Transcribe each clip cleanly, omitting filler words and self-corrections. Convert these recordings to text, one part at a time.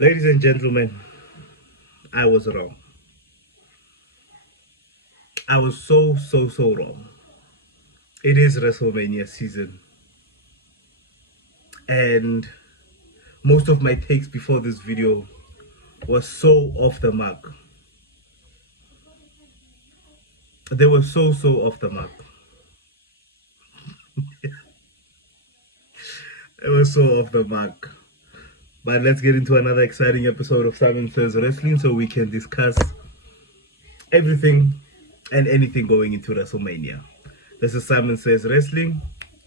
Ladies and gentlemen, I was wrong. I was so wrong. It is Wrestlemania season, and most of my takes before this video was so off the mark. They were so off the mark. It was so off the mark. But let's get into another exciting episode of Simonsays Wrestling so we can discuss everything and anything going into Wrestlemania. This is Simonsays Wrestling.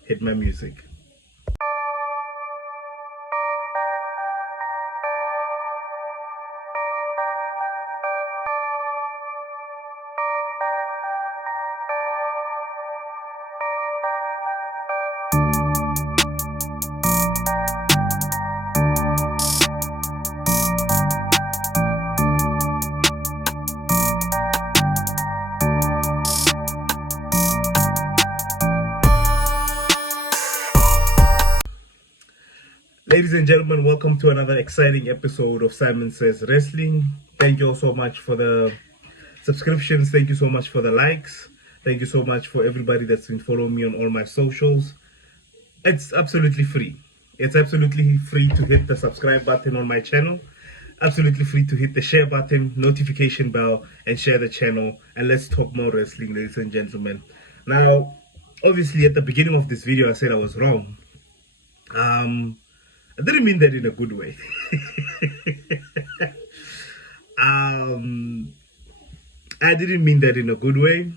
Hit my music. Ladies and gentlemen, welcome to another exciting episode of Simonsays Wrestling. Thank you all so much for the subscriptions. Thank you so much for the likes. Thank you so much for everybody that's been following me on all my socials. It's absolutely free. It's absolutely free to hit the subscribe button on my channel. Absolutely free to hit the share button, notification bell, and share the channel. And let's talk more wrestling, ladies and gentlemen. Now, obviously, at the beginning of this video, I said I was wrong. I didn't mean that in a good way. I didn't mean that in a good way,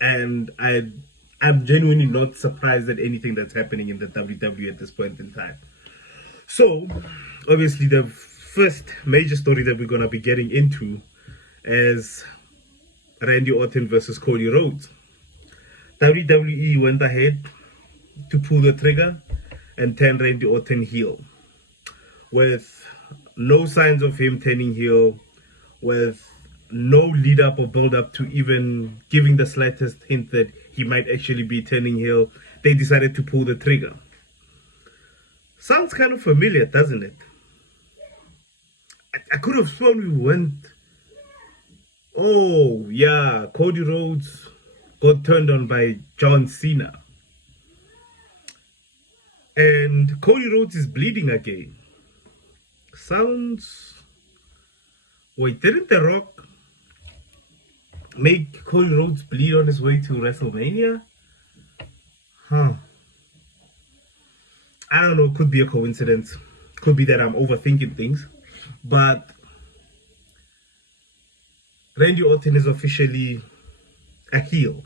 and I'm genuinely not surprised at anything that's happening in the WWE at this point in time. So, obviously, the first major story that we're gonna be getting into is Randy Orton versus Cody Rhodes. WWE went ahead to pull the trigger and turn Randy Orton heel, with no signs of him turning heel, with no lead up or build up to even giving the slightest hint that he might actually be turning heel. They decided to pull the trigger. Sounds kind of familiar, doesn't it? I could have sworn we went, oh yeah, Cody Rhodes got turned on by John Cena. And Cody Rhodes is bleeding again. Sounds... Wait, didn't The Rock make Cody Rhodes bleed on his way to WrestleMania? Huh. I don't know, could be a coincidence. Could be that I'm overthinking things. But Randy Orton is officially a heel.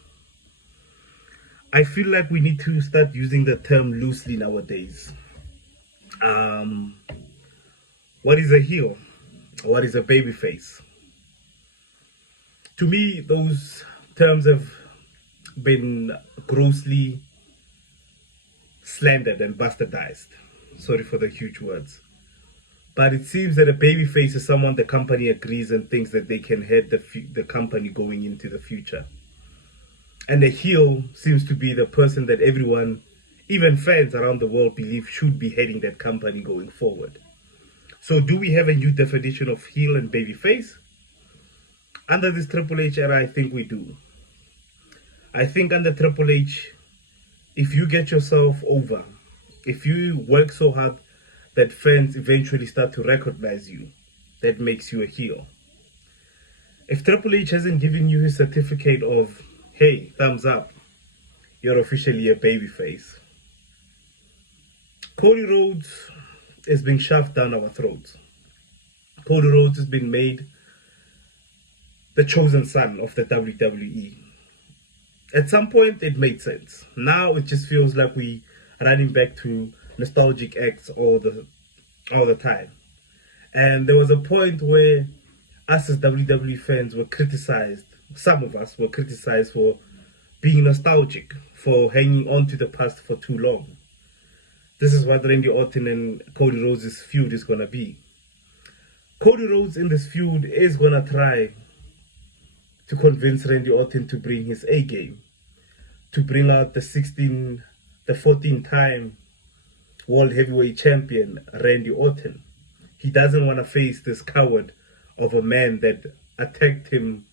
I feel like we need to start using the term loosely nowadays. What is a heel? What is a babyface? To me, those terms have been grossly slandered and bastardized. Sorry for the huge words. But it seems that a babyface is someone the company agrees and thinks that they can head the company going into the future. And a heel seems to be the person that everyone, even fans around the world, believe should be heading that company going forward. So do we have a new definition of heel and babyface? Under this Triple H era, I think we do. I think under Triple H, if you get yourself over, if you work so hard that fans eventually start to recognize you, that makes you a heel. If Triple H hasn't given you his certificate of, hey, thumbs up, you're officially a babyface. Cody Rhodes is being shoved down our throats. Cody Rhodes has been made the chosen son of the WWE. At some point, it made sense. Now it just feels like we running back to nostalgic acts all the time. And there was a point where us as WWE fans were criticized. Some of us were criticized for being nostalgic, for hanging on to the past for too long. This is what Randy Orton and Cody Rhodes' feud is going to be. Cody Rhodes in this feud is going to try to convince Randy Orton to bring his A game, to bring out the 14-time World Heavyweight Champion Randy Orton. He doesn't want to face this coward of a man that attacked him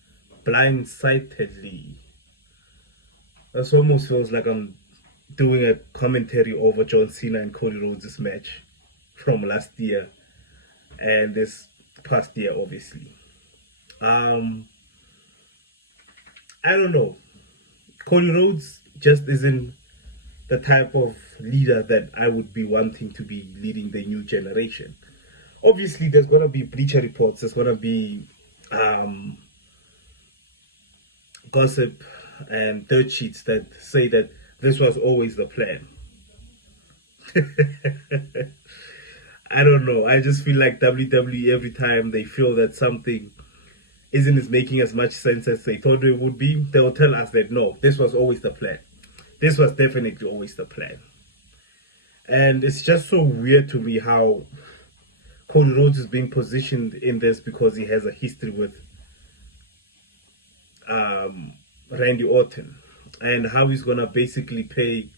blindsidedly. This almost feels like I'm doing a commentary over John Cena and Cody Rhodes' match from last year and this past year, obviously. I don't know. Cody Rhodes just isn't the type of leader that I would be wanting to be leading the new generation. Obviously, there's going to be Bleacher Reports, there's going to be gossip and dirt sheets that say that this was always the plan. I don't know. I just feel like WWE, every time they feel that something isn't making as much sense as they thought it would be, they'll tell us that no, this was always the plan. This was definitely always the plan. And it's just so weird to me how Cody Rhodes is being positioned in this because he has a history with Randy Orton, and how he's going to basically play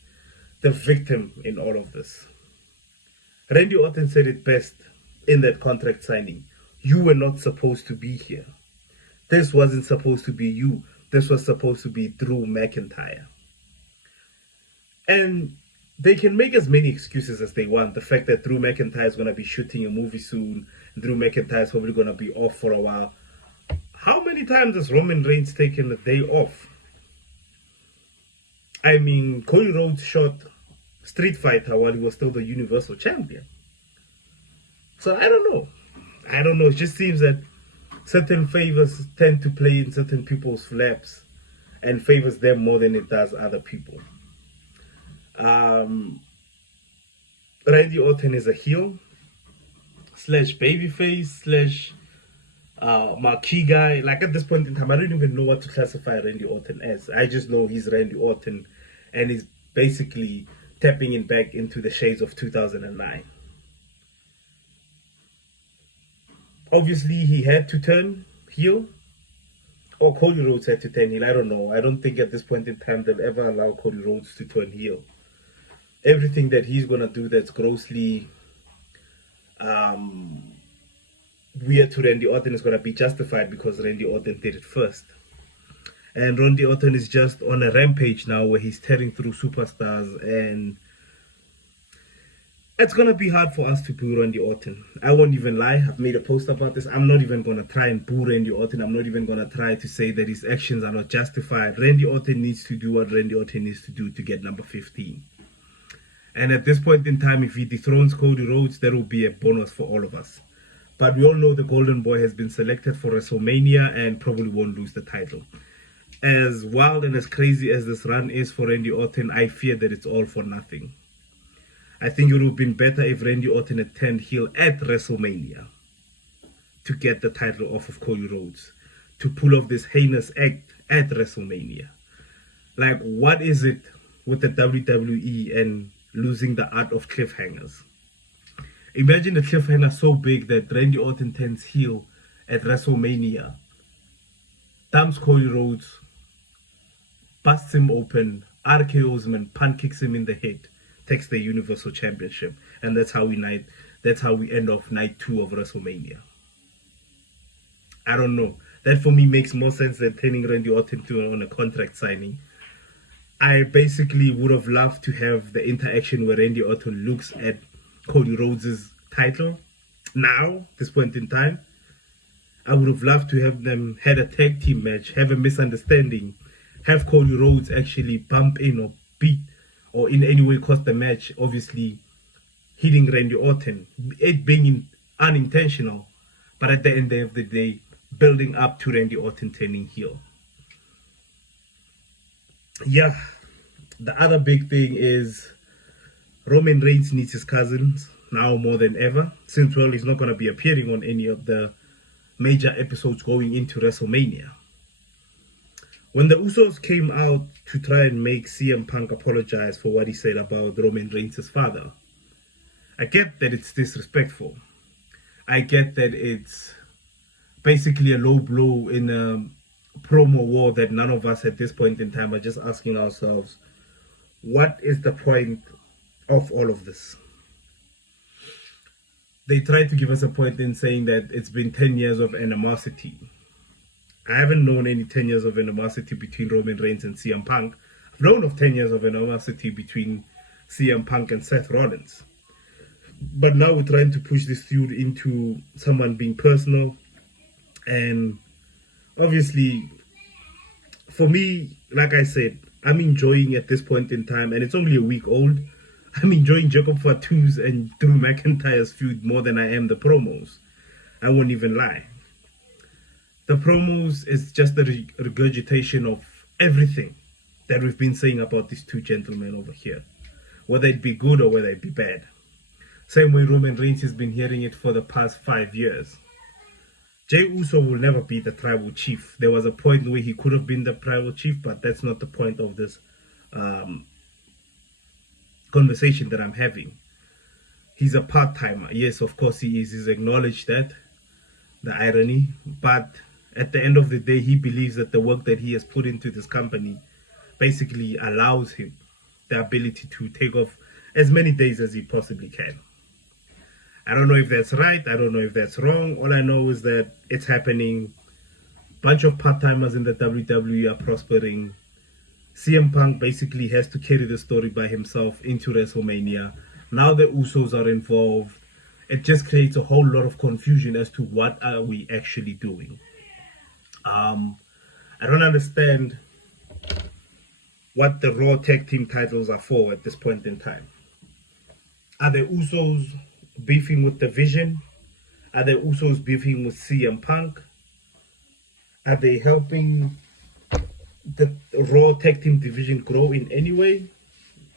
the victim in all of this. Randy Orton said it best in that contract signing. You were not supposed to be here. This wasn't supposed to be you. This was supposed to be Drew McIntyre. And they can make as many excuses as they want. The fact that Drew McIntyre is going to be shooting a movie soon, Drew McIntyre is probably going to be off for a while. How many times has Roman Reigns taken a day off? I mean, Cody Rhodes shot Street Fighter while he was still the Universal Champion. So I don't know. It just seems that certain favors tend to play in certain people's laps and favors them more than it does other people. Randy Orton is a heel / babyface / marquee guy. Like at this point in time, I don't even know what to classify Randy Orton as. I just know he's Randy Orton, and he's basically tapping in back into the shades of 2009. Obviously, he had to turn heel, or Cody Rhodes had to turn heel. I don't know. I don't think at this point in time they'll ever allow Cody Rhodes to turn heel. Everything that he's going to do that's grossly weird to Randy Orton is going to be justified because Randy Orton did it first. And Randy Orton is just on a rampage now where he's tearing through superstars, and it's going to be hard for us to boo Randy Orton. I won't even lie. I've made a post about this. I'm not even going to try and boo Randy Orton. I'm not even going to try to say that his actions are not justified. Randy Orton needs to do what Randy Orton needs to do to get number 15. And at this point in time, if he dethrones Cody Rhodes, that will be a bonus for all of us. But we all know the Golden Boy has been selected for Wrestlemania and probably won't lose the title. As wild and as crazy as this run is for Randy Orton, I fear that it's all for nothing. I think it would have been better if Randy Orton had turned heel at WrestleMania to get the title off of Cody Rhodes, to pull off this heinous act at WrestleMania. Like, what is it with the WWE and losing the art of cliffhangers? Imagine a cliffhanger so big that Randy Orton turns heel at WrestleMania, dumps Cody Rhodes, busts him open, RKO's him and punt kicks him in the head, takes the Universal Championship, and that's how we end off night 2 of WrestleMania. I don't know. That for me makes more sense than turning Randy Orton on a contract signing. I basically would have loved to have the interaction where Randy Orton looks at Cody Rhodes' title now, this point in time. I would have loved to have them had a tag team match, have a misunderstanding, have Cody Rhodes actually bump in or beat or in any way cause the match, obviously hitting Randy Orton, it being unintentional, but at the end of the day, building up to Randy Orton turning heel. Yeah, the other big thing is Roman Reigns needs his cousins now more than ever, since, well, he's not going to be appearing on any of the major episodes going into WrestleMania. When the Usos came out to try and make CM Punk apologize for what he said about Roman Reigns' father, I get that it's disrespectful. I get that it's basically a low blow in a promo war that none of us at this point in time are just asking ourselves, what is the point of all of this? they tried to give us a point in saying that it's been 10 years of animosity. I haven't known any 10 years of animosity between Roman Reigns and CM Punk. I've known of 10 years of animosity between CM Punk and Seth Rollins. But now we're trying to push this feud into someone being personal. And obviously, for me, like I said, I'm enjoying at this point in time, and it's only a week old, I'm enjoying Jacob Fatu's and Drew McIntyre's feud more than I am the promos. I won't even lie. The promos is just a regurgitation of everything that we've been saying about these two gentlemen over here, whether it be good or whether it be bad. Same way Roman Reigns has been hearing it for the past 5 years. Jey Uso will never be the tribal chief. There was a point where he could have been the tribal chief, but that's not the point of this conversation that I'm having. He's a part-timer. Yes, of course he is. He's acknowledged that, the irony. But at the end of the day, he believes that the work that he has put into this company basically allows him the ability to take off as many days as he possibly can. I don't know if that's right. I don't know if that's wrong. All I know is that it's happening. Bunch of part-timers in the WWE are prospering. CM Punk basically has to carry the story by himself into WrestleMania. Now the Usos are involved. It just creates a whole lot of confusion as to what are we actually doing. I don't understand what the Raw Tag Team titles are for at this point in time. Are the Usos beefing with the Vision? Are the Usos beefing with CM Punk? Are they helping the Raw Tag Team division grow in any way?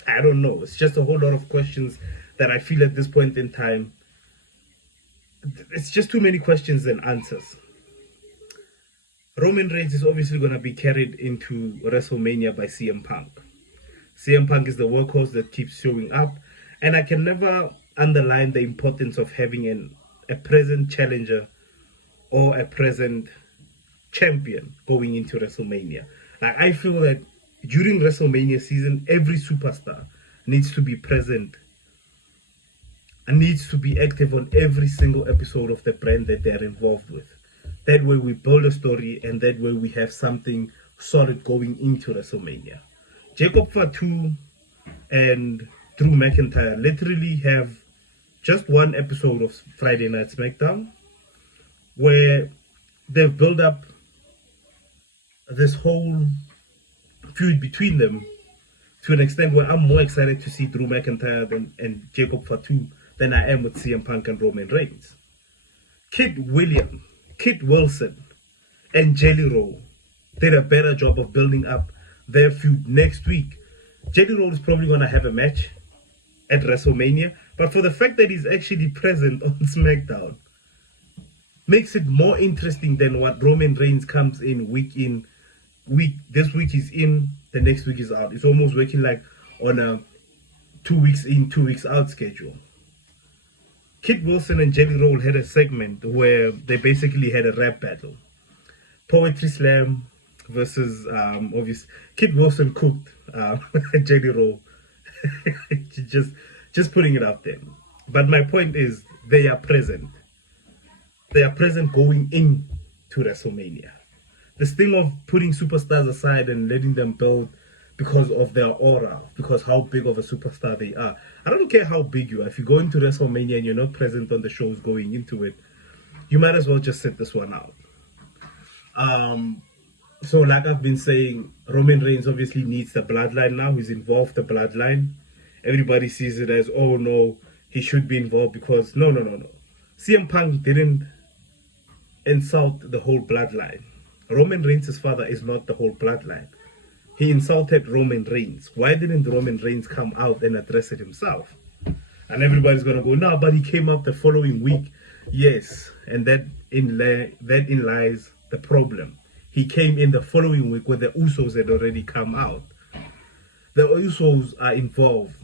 I don't know. It's just a whole lot of questions that I feel at this point in time. It's just too many questions than answers. Roman Reigns is obviously going to be carried into WrestleMania by CM Punk. CM Punk is the workhorse that keeps showing up, and I can never underline the importance of having a present challenger or a present champion going into WrestleMania. Like, I feel that during WrestleMania season, every superstar needs to be present and needs to be active on every single episode of the brand that they're involved with. That way we build a story, and that way we have something solid going into WrestleMania. Jacob Fatu and Drew McIntyre literally have just one episode of Friday Night SmackDown where they've built up this whole feud between them to an extent where I'm more excited to see Drew McIntyre and Jacob Fatu than I am with CM Punk and Roman Reigns. Kit Wilson, and Jelly Roll did a better job of building up their feud next week. Jelly Roll is probably going to have a match at WrestleMania, but for the fact that he's actually present on SmackDown makes it more interesting than what Roman Reigns comes in week. This week is in, the next week is out. It's almost working like on a 2 weeks in, 2 weeks out schedule. Kit Wilson and Jelly Roll had a segment where they basically had a rap battle. Poetry Slam versus, obviously, Kit Wilson cooked Jelly Roll. just putting it out there. But my point is, they are present. They are present going into WrestleMania. This thing of putting superstars aside and letting them build because of their aura, because how big of a superstar they are. I don't care how big you are. If you go into WrestleMania and you're not present on the shows going into it, you might as well just sit this one out. So like I've been saying, Roman Reigns obviously needs the bloodline now. He's involved the bloodline. Everybody sees it as, oh no, he should be involved because no. CM Punk didn't insult the whole bloodline. Roman Reigns' father is not the whole bloodline. He insulted Roman Reigns. Why didn't Roman Reigns come out and address it himself? And everybody's going to go, no, but he came out the following week. Yes, and that in lies the problem. He came in the following week where the Usos had already come out. The Usos are involved.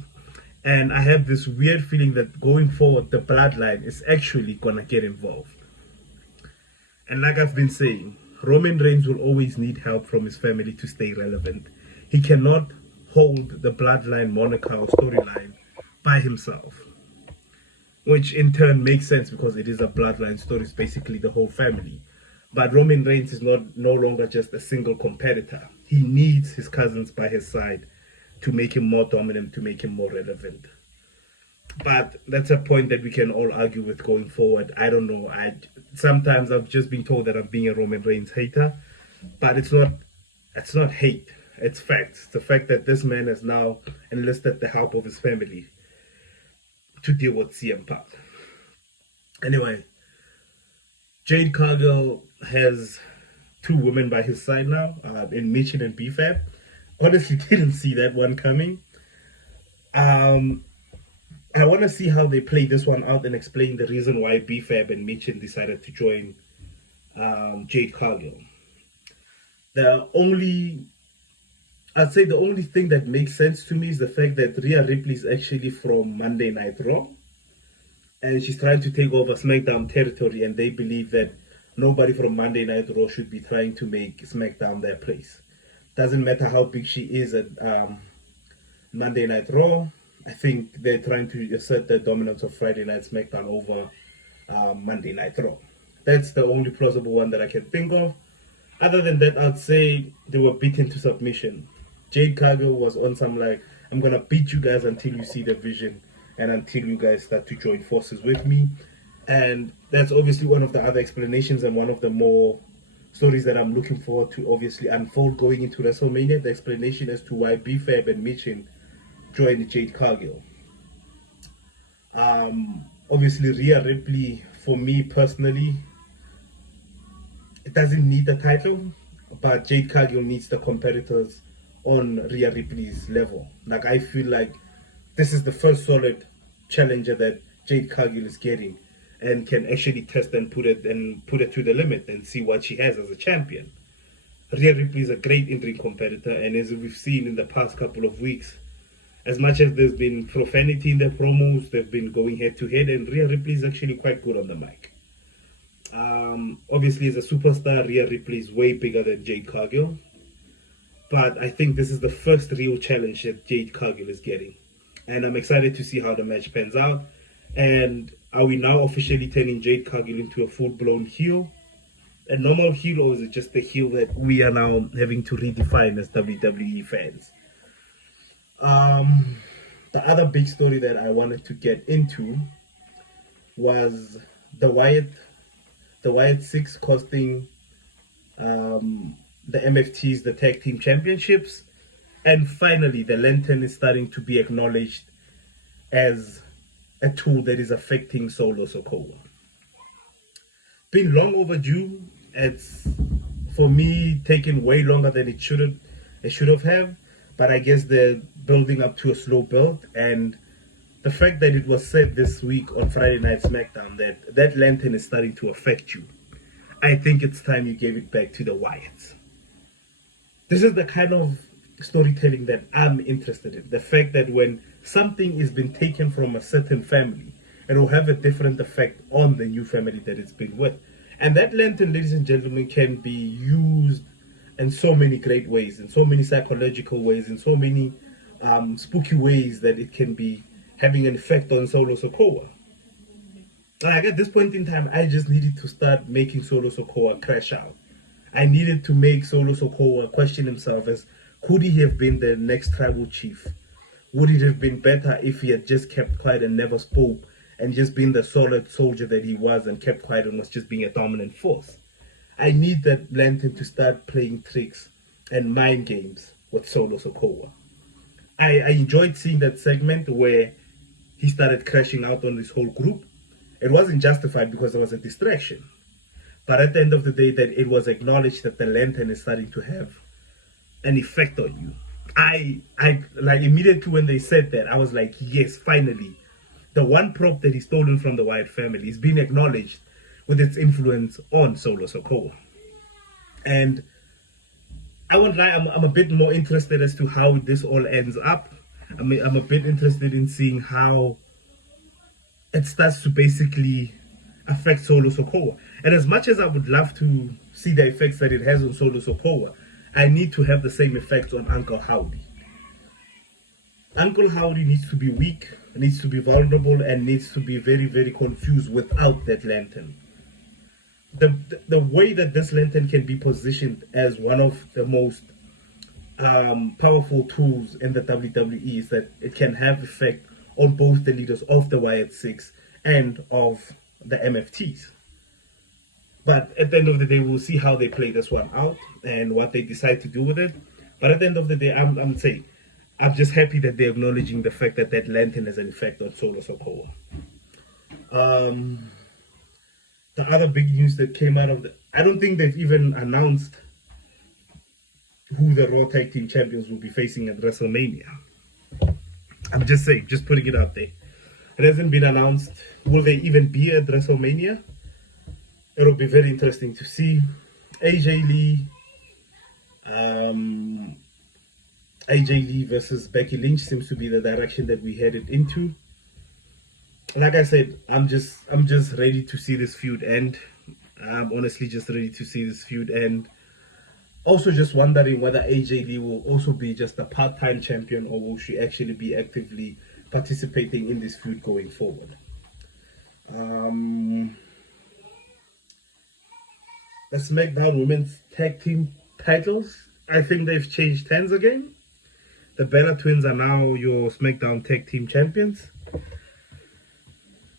And I have this weird feeling that going forward, the bloodline is actually going to get involved. And like I've been saying, Roman Reigns will always need help from his family to stay relevant. He cannot hold the bloodline moniker or storyline by himself. which in turn makes sense because it is a bloodline story. It's basically the whole family. But Roman Reigns is no longer just a single competitor. He needs his cousins by his side to make him more dominant, to make him more relevant. But that's a point that we can all argue with going forward. I don't know. Sometimes I've just been told that I'm being a Roman Reigns hater, but it's not hate. It's facts. It's the fact that this man has now enlisted the help of his family to deal with CM Punk. Anyway, Jade Cargill has two women by his side now, in Michin and BFAB. Honestly, didn't see that one coming. I want to see how they play this one out and explain the reason why BFAB and Michin decided to join Jade Cargill. I'd say the only thing that makes sense to me is the fact that Rhea Ripley is actually from Monday Night Raw, and she's trying to take over SmackDown territory, and they believe that nobody from Monday Night Raw should be trying to make SmackDown their place. Doesn't matter how big she is at Monday Night Raw. I think they're trying to assert the dominance of Friday Night SmackDown over Monday Night Raw. That's the only plausible one that I can think of. Other than that, I'd say they were beaten to submission. Jade Cargill was on some like, I'm going to beat you guys until you see the vision and until you guys start to join forces with me. And that's obviously one of the other explanations and one of the more stories that I'm looking forward to obviously unfold going into WrestleMania. The explanation as to why BFAB and Michin joined Jade Cargill. Obviously, Rhea Ripley, for me personally, it doesn't need the title, but Jade Cargill needs the competitors on Rhea Ripley's level. Like, I feel like this is the first solid challenger that Jade Cargill is getting and can actually test and put it to the limit and see what she has as a champion. Rhea Ripley is a great in-ring competitor, and as we've seen in the past couple of weeks, as much as there's been profanity in their promos, they've been going head to head, and Rhea Ripley is actually quite good on the mic. Obviously, as a superstar, Rhea Ripley is way bigger than Jade Cargill, but I think this is the first real challenge that Jade Cargill is getting, and I'm excited to see how the match pans out. And are we now officially turning Jade Cargill into a full-blown heel, a normal heel, or is it just the heel that we are now having to redefine as WWE fans? The other big story that I wanted to get into was the Wyatt Six costing the MFTs the tag team championships, and finally the lantern is starting to be acknowledged as a tool that is affecting Solo Sikoa. Been long overdue. It's, for me, taken way longer than it should have, but I guess they're building up to a slow build, and the fact that it was said this week on Friday Night SmackDown that lantern is starting to affect you, I think it's time you gave it back to the Wyatts. This is the kind of storytelling that I'm interested in. The fact that when something is been taken from a certain family, it will have a different effect on the new family that it's been with. And that lantern, ladies and gentlemen, can be used in so many great ways, in so many psychological ways, in so many spooky ways that it can be having an effect on Solo Sikoa. Like, at this point in time, I just needed to start making Solo Sikoa crash out. I needed to make Solo Sikoa question himself as, could he have been the next tribal chief? Would it have been better if he had just kept quiet and never spoke and just been the solid soldier that he was and kept quiet and was just being a dominant force? I need that lantern to start playing tricks and mind games with Solo Sikoa. I enjoyed seeing that segment where he started crashing out on this whole group. It wasn't justified because there was a distraction. But at the end of the day, that it was acknowledged that the lantern is starting to have an effect on you. I like, immediately when they said that, I was like, yes, finally. The one prop that he's stolen from the Wyatt family is being acknowledged with its influence on Solo Sikoa. And I won't lie, I'm a bit more interested as to how this all ends up. I mean, I'm a bit interested in seeing how it starts to basically affect Solo Sikoa. And as much as I would love to see the effects that it has on Solo Sikoa, I need to have the same effects on Uncle Howdy. Uncle Howdy needs to be weak needs to be vulnerable and needs to be very, very confused without that lantern. The way that this lantern can be positioned as one of the most powerful tools in the WWE is that it can have effect on both the leaders of the Wyatt Six and of the MFTs. But at the end of the day, we'll see how they play this one out and what they decide to do with it. But at the end of the day, I'm saying, I'm just happy that they're acknowledging the fact that that lantern has an effect on Solo Sikoa. The other big news that came out of I don't think they've even announced who the Raw Tag Team Champions will be facing at WrestleMania. I'm just saying, just putting it out there. It hasn't been announced. Will they even be at WrestleMania? It'll be very interesting to see. AJ Lee versus Becky Lynch seems to be the direction that we headed into. Like I said, I'm just ready to see this feud end. I'm honestly just ready to see this feud end. Also just wondering whether AJ Lee will also be just a part-time champion or will she actually be actively participating in this feud going forward. The SmackDown Women's Tag Team titles, I think they've changed hands again. The Bella Twins are now your SmackDown Tag Team Champions.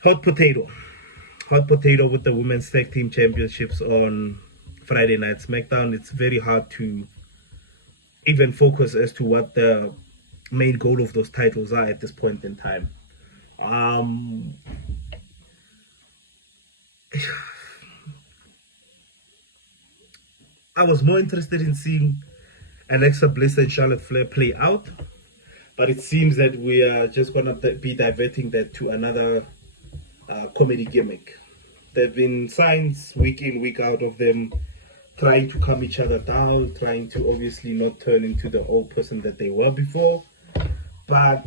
Hot potato with the Women's Tag Team Championships on Friday Night SmackDown. It's very hard to even focus as to what the main goal of those titles are at this point in time. I was more interested in seeing Alexa Bliss and Charlotte Flair play out, but it seems that we are just going to be diverting that to another comedy gimmick. There have been signs week in, week out of them trying to calm each other down, trying to obviously not turn into the old person that they were before. But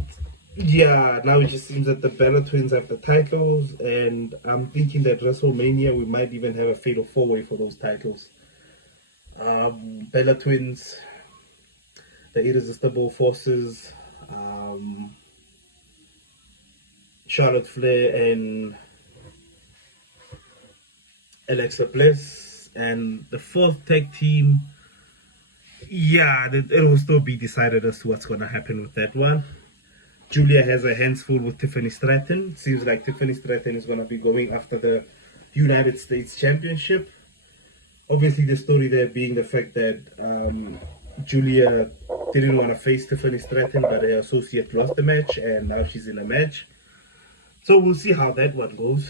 yeah, now it just seems that the Bella Twins have the titles, and I'm thinking that WrestleMania we might even have a fatal four-way for those titles. Bella Twins, the Irresistible Forces, Charlotte Flair and Alexa Bliss, and the fourth tag team, yeah, it will still be decided as to what's going to happen with that one. Julia has her hands full with Tiffany Stratton. Seems like Tiffany Stratton is going to be going after the United States Championship. Obviously, the story there being the fact that Julia didn't want to face Tiffany Stratton, but her associate lost the match, and now she's in a match. So we'll see how that one goes.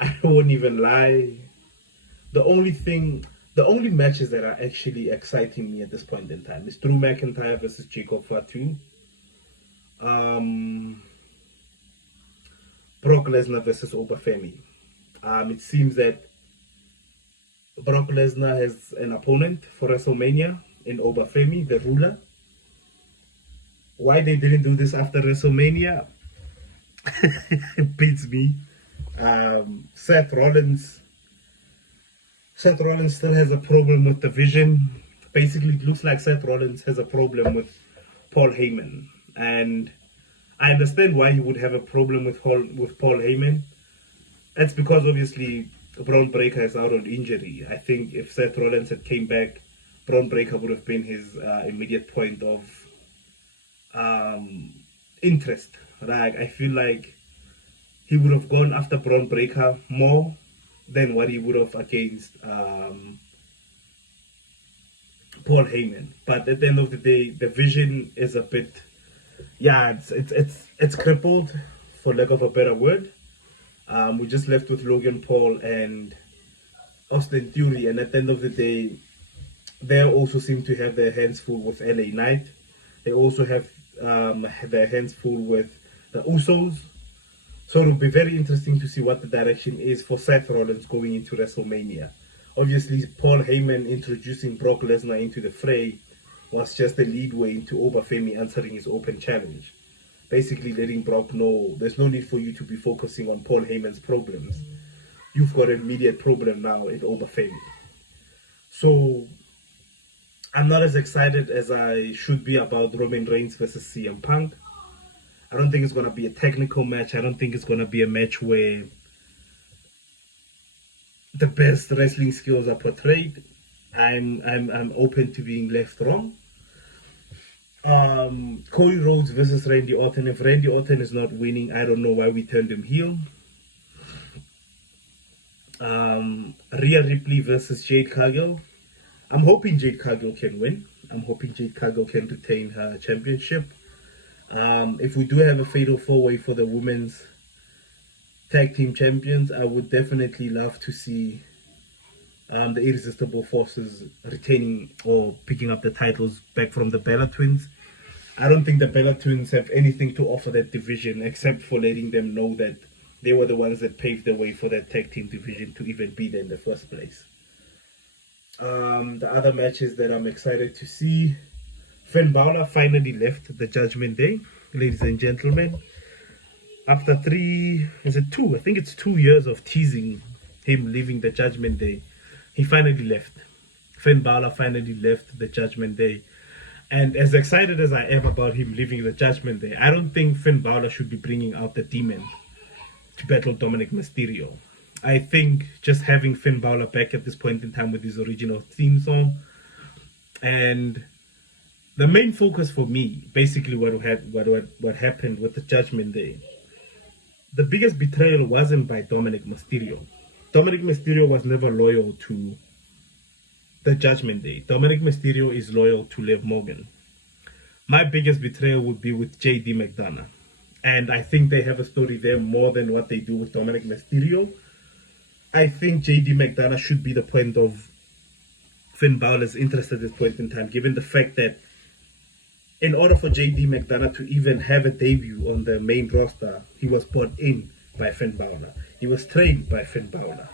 I won't even lie. The only matches that are actually exciting me at this point in time is Drew McIntyre versus Jacob Fatu. Brock Lesnar versus Obafemi. It seems that Brock Lesnar has an opponent for WrestleMania in Obafemi, the ruler. Why they didn't do this after WrestleMania beats me. Seth Rollins still has a problem with the vision. Basically, it looks like Seth Rollins has a problem with Paul Heyman, and I understand why he would have a problem with Paul Heyman. That's because obviously Braun Breaker is out on injury. I think if Seth Rollins had came back, Braun Breaker would have been his immediate point of interest. Like, I feel like he would have gone after Braun Breaker more than what he would have against Paul Heyman. But at the end of the day, the vision is a bit, yeah, it's crippled, for lack of a better word. We just left with Logan Paul and Austin Theory, and at the end of the day, they also seem to have their hands full with LA Knight. They also have their hands full with the Usos. So it'll be very interesting to see what the direction is for Seth Rollins going into WrestleMania. Obviously, Paul Heyman introducing Brock Lesnar into the fray was just a leadway into Obafemi answering his open challenge. Basically letting Brock know there's no need for you to be focusing on Paul Heyman's problems. You've got an immediate problem now in Obafemi. So I'm not as excited as I should be about Roman Reigns versus CM Punk. I don't think it's going to be a technical match. I don't think it's going to be a match where the best wrestling skills are portrayed. I'm open to being left wrong. Cody Rhodes versus Randy Orton. If Randy Orton is not winning, I don't know why we turned him heel. Rhea Ripley versus Jade Cargill. I'm hoping Jade Cargill can win. I'm hoping Jade Cargill can retain her championship. If we do have a fatal four-way for the women's tag team champions, I would definitely love to see the Irresistible Forces retaining or picking up the titles back from the Bella Twins. I don't think the Bella Twins have anything to offer that division except for letting them know that they were the ones that paved the way for that tag team division to even be there in the first place. The other matches that I'm excited to see, Finn Balor finally left the Judgment Day, ladies and gentlemen. After I think it's 2 years of teasing him leaving the Judgment Day, he finally left. Finn Balor finally left the Judgment Day. And as excited as I am about him leaving the Judgment Day, I don't think Finn Balor should be bringing out the Demon to battle Dominic Mysterio. I think just having Finn Balor back at this point in time with his original theme song, and the main focus for me, basically what happened with the Judgment Day, the biggest betrayal wasn't by Dominic Mysterio. Dominic Mysterio was never loyal to the Judgment Day. Dominic Mysterio is loyal to Liv Morgan. My biggest betrayal would be with JD McDonough. And I think they have a story there more than what they do with Dominic Mysterio. I think JD McDonough should be the point of Finn Balor's interest at this point in time, given the fact that in order for JD McDonough to even have a debut on the main roster, he was brought in by Finn Balor. He was trained by Finn Balor.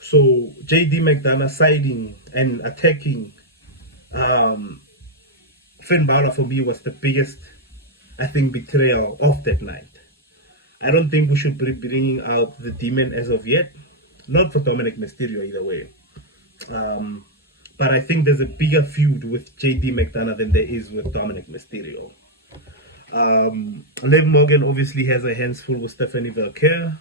So JD McDonough siding and attacking Finn Balor for me was the biggest, I think, betrayal of that night. I don't think we should be bringing out the Demon as of yet. Not for Dominic Mysterio either way. But I think there's a bigger feud with JD McDonough than there is with Dominic Mysterio. Liv Morgan obviously has her hands full with Stephanie Valkyrie.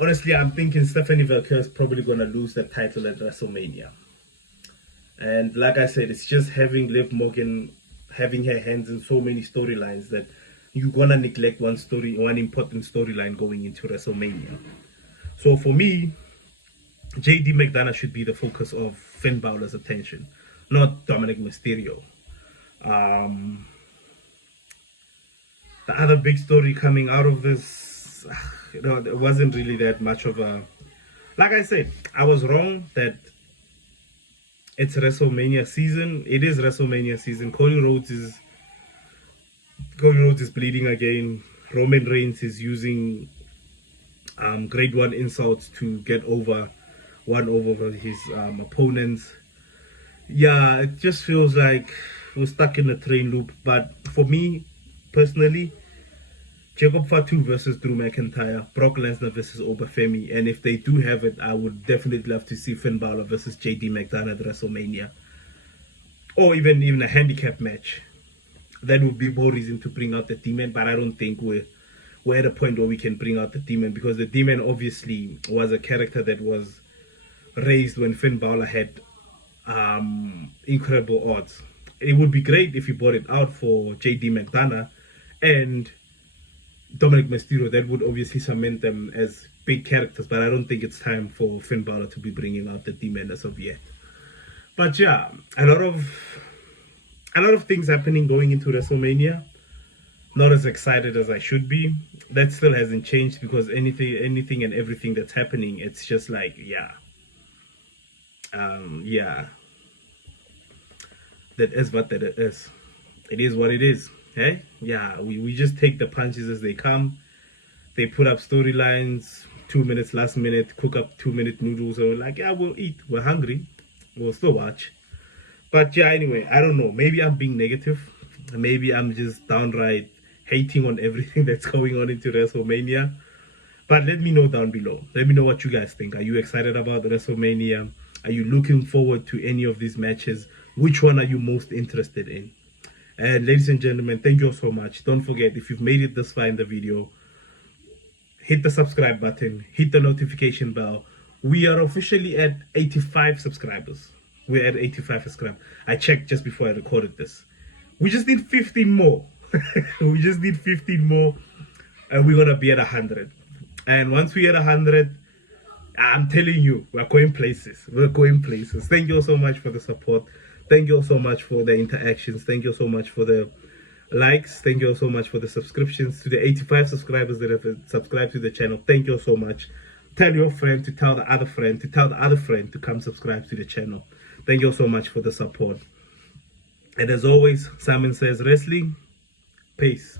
Honestly, I'm thinking Stephanie Valkyrie is probably going to lose the title at WrestleMania. And like I said, it's just having Liv Morgan having her hands in so many storylines that you're going to neglect one important storyline going into WrestleMania. So for me, JD McDonough should be the focus of Finn Balor's attention, not Dominic Mysterio. The other big story coming out of this, it wasn't really that much of a... Like I said, I was wrong that it's WrestleMania season. It is WrestleMania season. Cody Rhodes is bleeding again. Roman Reigns is using grade 1 insults to get over his opponents. Yeah, it just feels like we're stuck in a train loop. But for me, personally, Jacob Fatu versus Drew McIntyre, Brock Lesnar versus Obafemi, and if they do have it, I would definitely love to see Finn Balor versus JD McDonough at WrestleMania, or even a handicap match. That would be more reason to bring out the Demon, but I don't think we're at a point where we can bring out the Demon, because the Demon obviously was a character that was raised when Finn Balor had incredible odds. It would be great if you brought it out for JD McDonough and Dominic Mysterio. That would obviously cement them as big characters, but I don't think it's time for Finn Balor to be bringing out the Demon as of yet. But yeah, a lot of things happening going into WrestleMania. Not as excited as I should be. That still hasn't changed, because anything and everything that's happening, it's just like, that is what that is. It is what it is. Hey, yeah, we just take the punches as they come. They put up storylines, 2 minutes, last minute, cook up 2-minute noodles, or like, yeah, we'll eat, we're hungry, we'll still watch. But yeah, anyway, I don't know, maybe I'm being negative, maybe I'm just downright hating on everything that's going on into WrestleMania. But let me know down below. Let me know what you guys think. Are you excited about WrestleMania? Are you looking forward to any of these matches? Which one are you most interested in? And ladies and gentlemen, thank you all so much. Don't forget, if you've made it this far in the video, hit the subscribe button, hit the notification bell. We are officially at 85 subscribers. We're at 85 subscribers. I checked just before I recorded this. We just need 15 more. We just need 15 more, and we're gonna be at 100. And once we're at 100, I'm telling you, we're going places. We're going places. Thank you all so much for the support. Thank you all so much for the interactions. Thank you all so much for the likes. Thank you all so much for the subscriptions. To the 85 subscribers that have subscribed to the channel, thank you all so much. Tell your friend to tell the other friend to tell the other friend to come subscribe to the channel. Thank you all so much for the support. And as always, Simonsays Wrestling. Peace.